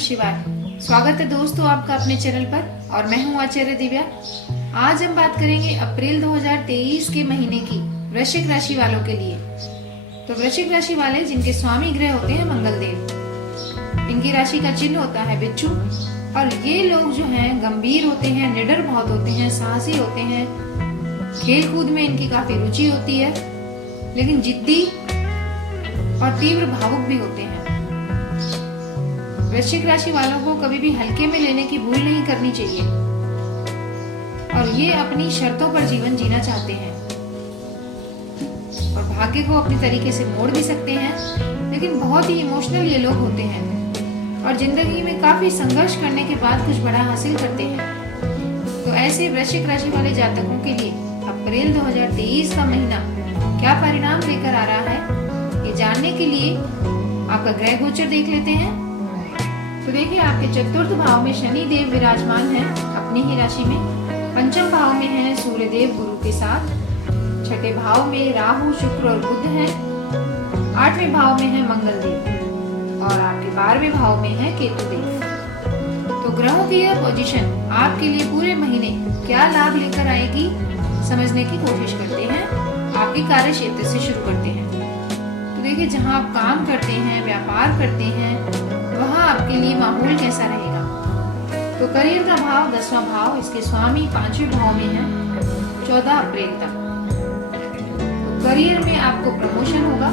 शिवाय। स्वागत है दोस्तों आपका अपने चैनल पर और मैं हूँ आचार्य दिव्या। आज हम बात करेंगे अप्रैल 2023 के महीने की वृश्चिक राशि वालों के लिए। तो वृश्चिक राशि वाले जिनके स्वामी ग्रह होते हैं मंगल देव, इनकी राशि का चिन्ह होता है बिच्छू। और ये लोग जो हैं गंभीर होते हैं, निडर बहुत होते हैं, साहसी होते हैं, खेल कूद में इनकी काफी रुचि होती है, लेकिन जिद्दी और तीव्र भावुक भी होते हैं। वृश्चिक राशि वालों को कभी भी हल्के में लेने की भूल नहीं करनी चाहिए और ये अपनी शर्तों पर जीवन जीना चाहते हैं और भाग्य को अपने तरीके से मोड़ भी सकते हैं, लेकिन बहुत ही इमोशनल ये लोग होते हैं और जिंदगी में काफी संघर्ष करने के बाद कुछ बड़ा हासिल करते हैं। तो ऐसे वृश्चिक राशि वाले जातकों के लिए अप्रैल 2023 का महीना क्या परिणाम लेकर आ रहा है, ये जानने के लिए आपका ग्रह गोचर देख लेते हैं। तो देखिए, आपके चतुर्थ भाव में शनि देव विराजमान हैं अपनी ही राशि में। पंचम भाव में है सूर्य देव गुरु के साथ। छठे भाव में राहु, शुक्र और बुध हैं। आठवें भाव में है मंगल देव और आपके 12वें भाव में है केतु देव। तो ग्रहों की यह पोजीशन आपके लिए पूरे महीने क्या लाभ लेकर आएगी समझने की कोशिश करते हैं। आपके कार्य क्षेत्र से शुरू करते हैं। तो देखिए, जहां आप काम करते हैं, व्यापार करते हैं, वहां आपके लिए माहौल कैसा रहेगा। तो करियर का भाव 10वां भाव, इसके स्वामी 5वें भाव में है 14 अप्रैल तक। तो करियर में आपको प्रमोशन होगा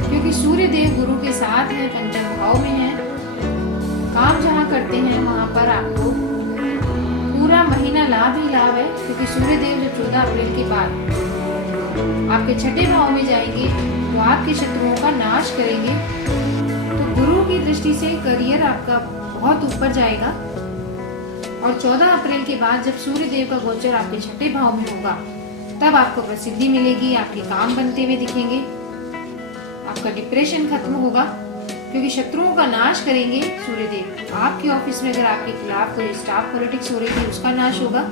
क्योंकि सूर्य देव गुरु के साथ है, पंचम भाव में है। काम जहां करते हैं वहां पर आपको पूरा महीना लाभ ही लाभ है क्योंकि सूर्य देव जब 14 अप्रैल के बाद आपके छठे भाव में जाएंगे तो आपके शत्रुओं का नाश करेंगे। तो गुरु की दृष्टि से करियर आपका बहुत ऊपर जाएगा और 14 अप्रैल के बाद जब सूर्य देव का गोचर आपके छठे भाव में होगा तब आपको प्रसिद्धि मिलेगी, आपके काम बनते हुए दिखेंगे, आपका डिप्रेशन खत्म होगा क्योंकि शत्रुओं का नाश करेंगे सूर्य देव। आपके ऑफिस में अगर आपके खिलाफ कोई स्टाफ पॉलिटिक्स हो रही थी उसका नाश होगा।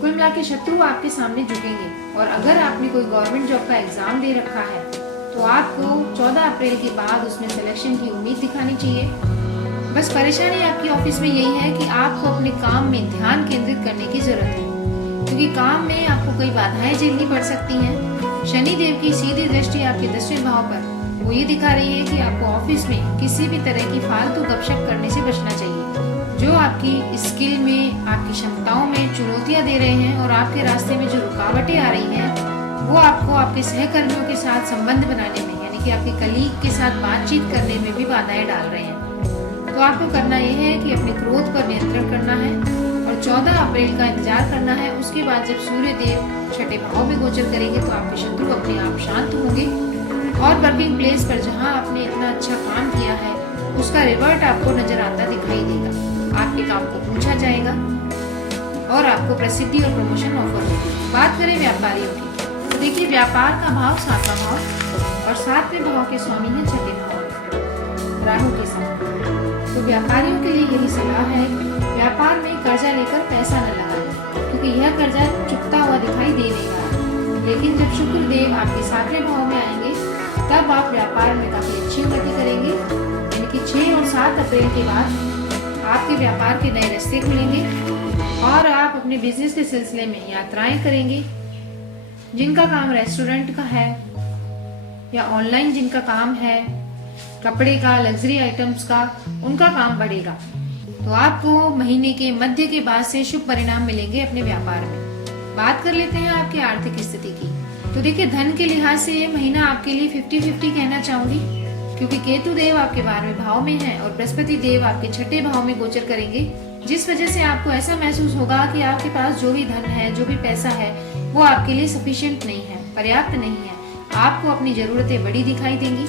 कुल मिला के शत्रु आपके सामने झुकेंगे। और अगर आपने कोई गवर्नमेंट जॉब का एग्जाम दे रखा है तो आपको 14 अप्रैल के बाद उसमें सिलेक्शन की उम्मीद दिखानी चाहिए। बस परेशानी आपकी ऑफिस में यही है कि आपको अपने काम में ध्यान केंद्रित करने की जरूरत है क्योंकि काम में आपको कई बाधाएं झेलनी पड़ सकती हैं। शनि देव की सीधी दृष्टि आपके 10वें भाव पर वो ये दिखा रही है कि आपको ऑफिस में किसी भी तरह की फालतू गपशप करने से बचना चाहिए जो आपकी स्किल में, आपकी क्षमताओं में चुनौतियां दे रहे हैं और आपके रास्ते में जो रुकावटें आ रही हैं वो आपको आपके सहकर्मियों के साथ संबंध बनाने में, यानी कि आपके कलीग के साथ बातचीत करने में भी बाधाएं डाल रहे हैं। तो आपको करना यह है कि अपने क्रोध पर नियंत्रण करना है और 14 अप्रैल का इंतजार करना है। उसके बाद जब सूर्य देव छठे भाव में गोचर करेंगे तो आपके शत्रु अपने आप शांत होंगे और वर्किंग प्लेस पर जहाँ आपने इतना अच्छा काम किया है उसका रिवर्ट आपको नजर आता दिखाई देगा। आपके काम को पूछा जाएगा और आपको प्रसिद्धि और प्रमोशन ऑफर होगी। बात करें व्यापारियों की, तो देखिए, व्यापार का भाव 7वां भाव और 7वें भाव के स्वामी है छठे भाव राहु के साथ। तो व्यापारियों के लिए यही सलाह है, व्यापार में कर्जा लेकर पैसा न लगाएं क्योंकि यह कर्जा चुकता हुआ दिखाई दे नहीं रहा। लेकिन जब शुक्र देव आपके 7वें भाव में आएंगे तब आप व्यापार में काफी अच्छी उन्नति करेंगे। यानी कि 6 और 7 अप्रैल के बाद आपके व्यापार के नए रास्ते खुलेंगे और आप अपने बिजनेस के सिलसिले में यात्राएं करेंगे। जिनका काम रेस्टोरेंट का है या ऑनलाइन जिनका काम है, कपड़े का, लग्जरी आइटम्स का, उनका काम बढ़ेगा। तो आपको महीने के मध्य के बाद से शुभ परिणाम मिलेंगे अपने व्यापार में। बात कर लेते हैं आपके आर्थिक स्थिति की। तो देखिए, धन के लिहाज से ये महीना आपके लिए 50-50 कहना चाहूंगी क्योंकि केतु देव आपके 12वें भाव में है और बृहस्पति देव आपके छठे भाव में गोचर करेंगे, जिस वजह से आपको ऐसा महसूस होगा कि आपके पास जो भी धन है, जो भी पैसा है, वो आपके लिए सफिशिएंट नहीं है, पर्याप्त नहीं है। आपको अपनी जरूरतें बड़ी दिखाई देंगी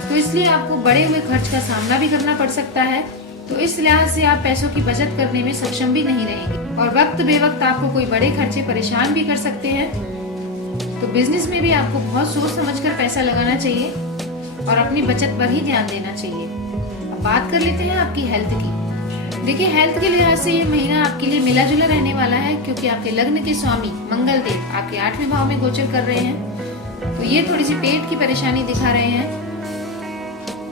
तो इसलिए आपको बड़े हुए खर्च का सामना भी करना पड़ सकता है। तो इस लिहाज से आप पैसों की बचत करने में सक्षम भी नहीं रहेंगे और वक्त बेवक्त आपको कोई बड़े खर्चे परेशान भी कर सकते हैं। तो बिजनेस में भी आपको बहुत सोच समझकर पैसा लगाना चाहिए और अपनी बचत पर ही ध्यान देना चाहिए। अब बात कर लेते हैं आपकी हेल्थ की। देखिए, हेल्थ के लिहाज से ये महीना आपके लिए मिला जुला रहने वाला है क्योंकि आपके लग्न के स्वामी मंगल देव आपके 8वें भाव में गोचर कर रहे हैं। तो ये थोड़ी सी पेट की परेशानी दिखा रहे हैं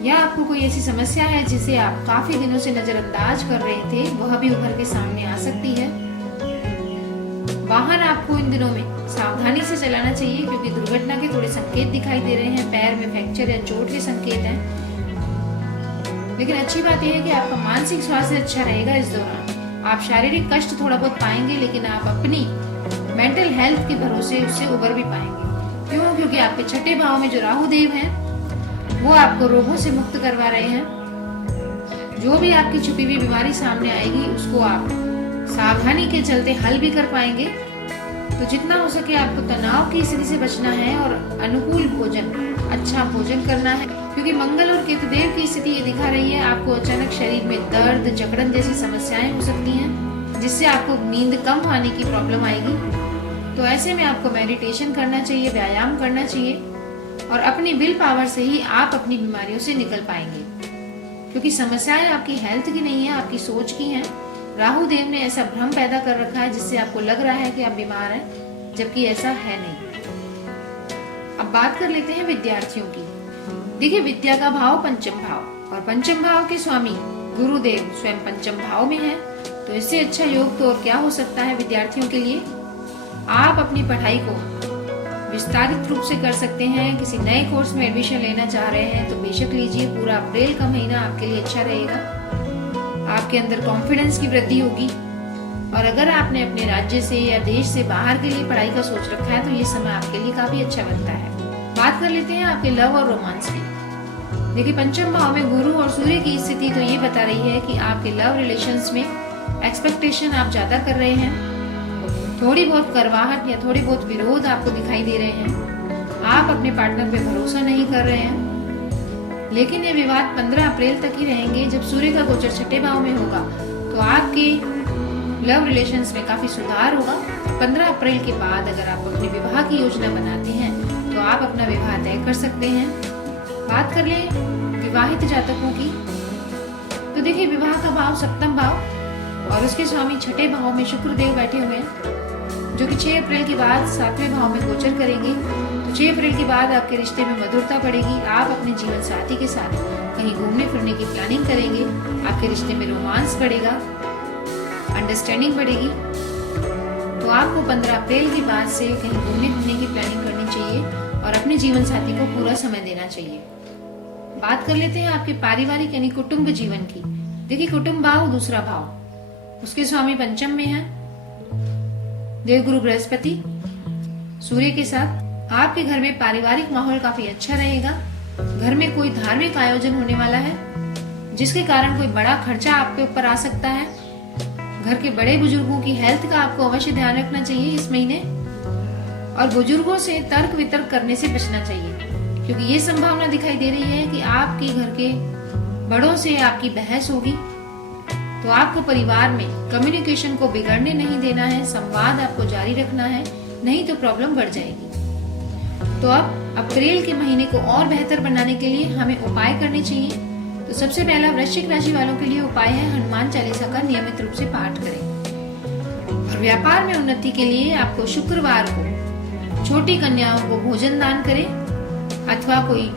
या आपको कोई ऐसी समस्या है जिसे आप काफी दिनों से नजरअंदाज कर रहे थे, वह भी उभर के सामने आ सकती है। वाहन आपको इन दिनों में सावधानी से चलाना चाहिए क्योंकि दुर्घटना के थोड़े संकेत दिखाई दे रहे हैं। पैर में फ्रैक्चर या चोट के संकेत हैं। लेकिन अच्छी बात यह है कि आपका मानसिक स्वास्थ्य अच्छा रहेगा इस दौरान। आप शारीरिक कष्ट थोड़ा बहुत पाएंगे, लेकिन आप अपनी मेंटल हेल्थ के भरोसे उससे उबर भी पाएंगे। क्यों? क्योंकि आपके छठे भाव में जो राहु देव हैं, वो आपको रोगों से मुक्त करवा रहे हैं। जो भी आपकी छुपी हुई बीमारी सामने आएगी, उसको आप सावधानी के चलते हल भी कर पाएंगे। तो जितना हो सके आपको तनाव की स्थिति से बचना है और अनुकूल भोजन, अच्छा भोजन करना है, क्योंकि मंगल और केतुदेव की स्थिति ये दिखा रही है आपको अचानक शरीर में दर्द, जकड़न जैसी समस्याएं हो सकती हैं, जिससे आपको नींद कम आने की प्रॉब्लम आएगी। तो ऐसे में आपको मेडिटेशन करना चाहिए, व्यायाम करना चाहिए और अपनी विल पावर से ही आप अपनी बीमारियों से निकल पाएंगे, क्योंकि समस्याएं आपकी हेल्थ की नहीं है, आपकी सोच की हैं। राहु देव ने ऐसा भ्रम पैदा कर रखा है जिससे आपको लग रहा है कि आप बीमार हैं, जबकि ऐसा है नहीं। अब बात कर लेते हैं विद्यार्थियों की। देखिए, विद्या का भाव पंचम भाव और पंचम भाव के स्वामी गुरुदेव स्वयं पंचम भाव में है, तो इससे अच्छा योग तो और क्या हो सकता है विद्यार्थियों के लिए। आप अपनी पढ़ाई को विस्तारित रूप से कर सकते हैं। किसी नए कोर्स में एडमिशन लेना चाह रहे हैं तो बेशक लीजिए। पूरा अप्रैल का महीना आपके लिए अच्छा रहेगा। आपके अंदर कॉन्फिडेंस की वृद्धि होगी। और अगर आपने अपने राज्य से या देश से बाहर के लिए पढ़ाई का सोच रखा है तो ये समय आपके लिए काफी अच्छा बनता है। बात कर लेते हैं आपके लव और रोमांस की। देखिए, पंचम भाव में गुरु और सूर्य की स्थिति तो ये बता रही है कि आपके लव रिलेशंस में एक्सपेक्टेशन आप ज्यादा कर रहे हैं। थोड़ी बहुत करवाहट या थोड़ी बहुत विरोध आपको दिखाई दे रहे हैं। आप अपने पार्टनर पे भरोसा नहीं कर रहे हैं। लेकिन ये विवाद 15 अप्रैल तक ही रहेंगे। जब सूर्य का गोचर छठे भाव में होगा तो आपके लव रिलेशंस में काफी सुधार होगा। 15 अप्रैल के बाद अगर आप अपने विवाह की योजना बनाते हैं तो आप अपना विवाह तय कर सकते हैं। बात कर लें विवाहित जातकों की, तो देखिए, विवाह का भाव सप्तम भाव और उसके स्वामी छठे भाव में शुक्र देव बैठे हुए हैं, जो कि 6 अप्रैल के बाद 7वें भाव में गोचर करेंगे। तो 6 अप्रैल के बाद आपके रिश्ते में मधुरता बढ़ेगी। आप अपने जीवन साथी के साथ कहीं घूमने फिरने की प्लानिंग करेंगे। आपके रिश्ते में रोमांस बढ़ेगा, अंडरस्टैंडिंग बढ़ेगी। तो आपको 15 अप्रैल के बाद से कहीं घूमने फिरने की प्लानिंग करनी चाहिए और अपने जीवन साथी को पूरा समय देना चाहिए। बात कर लेते हैं आपके पारिवारिक यानी कुटुंब जीवन की। देखिए, कुटुंब भाव दूसरा भाव, उसके स्वामी पंचम में है देवगुरु बृहस्पति सूर्य के साथ। आपके घर में पारिवारिक माहौल काफी अच्छा रहेगा। घर में कोई धार्मिक आयोजन होने वाला है, जिसके कारण कोई बड़ा खर्चा आपके ऊपर आ सकता है। घर के बड़े बुजुर्गों की हेल्थ का आपको अवश्य ध्यान रखना चाहिए इस महीने, और बुजुर्गों से तर्क वितर्क करने से बचना चाहिए, क्योंकि ये संभावना दिखाई दे रही है कि आपके घर के बड़ों से आपकी बहस होगी। तो आपको परिवार में कम्युनिकेशन को बिगड़ने नहीं देना है, संवाद आपको जारी रखना है, नहीं तो प्रॉब्लम बढ़ जाएगी। तो अब अप्रैल के महीने को और बेहतर बनाने के लिए हमें उपाय करने चाहिए। तो सबसे पहला वृश्चिक राशि वालों के लिए उपाय है हनुमान चालीसा का नियमित रूप से पाठ करें। और व्यापार में उन्नति के लिए आपको शुक्रवार को छोटी कन्याओं को भोजन दान करें, अथवा कोई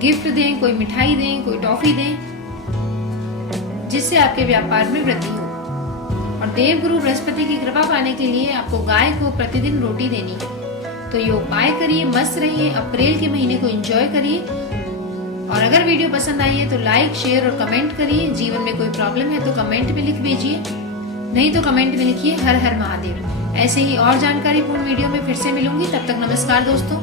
गिफ्ट दें, कोई मिठाई दें, कोई टॉफी दें, जिससे आपके व्यापार में वृद्धि हो। और देवगुरु बृहस्पति की कृपा पाने के लिए आपको गाय को प्रतिदिन रोटी देनी है। तो ये उपाय करिए, मस्त रहिए, अप्रैल के महीने को एंजॉय करिए। और अगर वीडियो पसंद आई है तो लाइक, शेयर और कमेंट करिए। जीवन में कोई प्रॉब्लम है तो कमेंट में लिख भेजिए, नहीं तो कमेंट में लिखिए हर हर महादेव। ऐसे ही और जानकारी पूर्ण वीडियो में फिर से मिलूंगी। तब तक नमस्कार दोस्तों।